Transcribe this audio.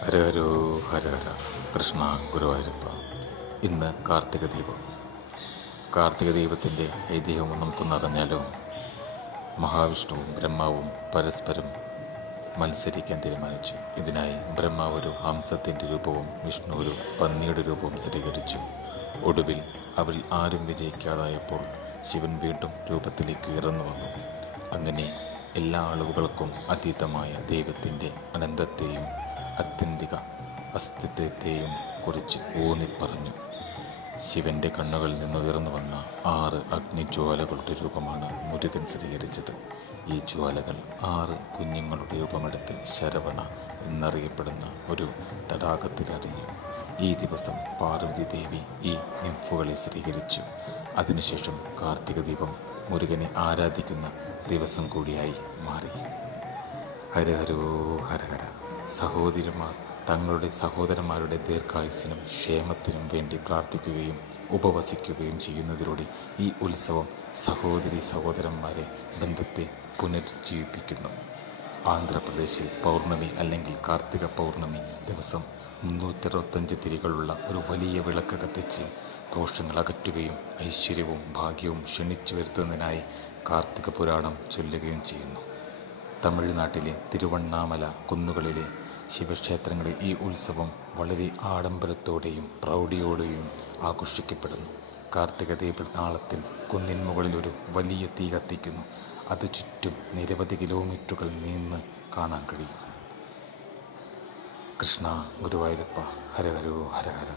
ഹരഹരോ ഹരഹര കൃഷ്ണ ഗുരുവായൂരപ്പ. ഇന്ന് കാർത്തിക ദീപം. കാർത്തിക ദീപത്തിൻ്റെ ഐതിഹ്യം നമുക്കൊന്നറിഞ്ഞാലോ? മഹാവിഷ്ണുവും ബ്രഹ്മാവും പരസ്പരം മത്സരിക്കാൻ തീരുമാനിച്ചു. ഇതിനായി ബ്രഹ്മാവ് ഒരു ഹംസത്തിൻ്റെ രൂപവും വിഷ്ണു ഒരു പന്നിയുടെ രൂപവും സ്വീകരിച്ചു. ഒടുവിൽ അവരിൽ ആരും വിജയിക്കാതായപ്പോൾ ശിവൻ വീണ്ടും രൂപത്തിലേക്ക് ഉയർന്നു വന്നു. അങ്ങനെ എല്ലാ അളവുകൾക്കും അതീതമായ ദൈവത്തിൻ്റെ അനന്തത്തെയും ആത്യന്തിക അസ്തിത്വത്തെയും കുറിച്ച് ഊന്നിപ്പറഞ്ഞു. ശിവൻ്റെ കണ്ണുകളിൽ നിന്ന് ഉയർന്നു വന്ന 6 അഗ്നിജ്വാലകളുടെ രൂപമാണ് മുരുകൻ സ്വീകരിച്ചത്. ഈ ജ്വാലകൾ 6 കുഞ്ഞുങ്ങളുടെ രൂപമെടുത്ത് ശരവണ എന്നറിയപ്പെടുന്ന ഒരു തടാകത്തിലറിഞ്ഞു. ഈ ദിവസം പാർവതി ദേവി ഈ നിംഫുകളെ സ്വീകരിച്ചു. അതിനുശേഷം കാർത്തിക ദീപം മുരുകനെ ആരാധിക്കുന്ന ദിവസം കൂടിയായി മാറി. ഹരഹരോ ഹരഹര. സഹോദരിമാർ തങ്ങളുടെ സഹോദരന്മാരുടെ ദീർഘായുസ്സിനും ക്ഷേമത്തിനും വേണ്ടി പ്രാർത്ഥിക്കുകയും ഉപവസിക്കുകയും ചെയ്യുന്നതിലൂടെ ഈ ഉത്സവം സഹോദരന്മാരെ ബന്ധത്തെ പുനരുജ്ജീവിപ്പിക്കുന്നു. ആന്ധ്രാപ്രദേശിൽ പൗർണമി അല്ലെങ്കിൽ കാർത്തിക പൗർണമി ദിവസം 365 തിരികളുള്ള ഒരു വലിയ വിളക്ക് കത്തിച്ച് ദോഷങ്ങൾ അകറ്റുകയും ഐശ്വര്യവും ഭാഗ്യവും ക്ഷണിച്ചു വരുത്തുന്നതിനായി കാർത്തിക പുരാണം ചൊല്ലുകയും ചെയ്യുന്നു. തമിഴ്നാട്ടിലെ തിരുവണ്ണാമല കുന്നുകളിലെ ശിവക്ഷേത്രങ്ങളിൽ ഈ ഉത്സവം വളരെ ആഡംബരത്തോടെയും പ്രൗഢിയോടെയും ആഘോഷിക്കപ്പെടുന്നു. കാർത്തിക ദീപനാളത്തിൽ കുന്നിൻ മുകളിൽ ഒരു വലിയ തീ കത്തിക്കുന്നു. അത് ചുറ്റും നിരവധി കിലോമീറ്ററുകൾ നീന്ന് കാണാൻ കഴിയും. കൃഷ്ണ ഗുരുവായൂരപ്പ. ഹരഹരോ ഹരഹര.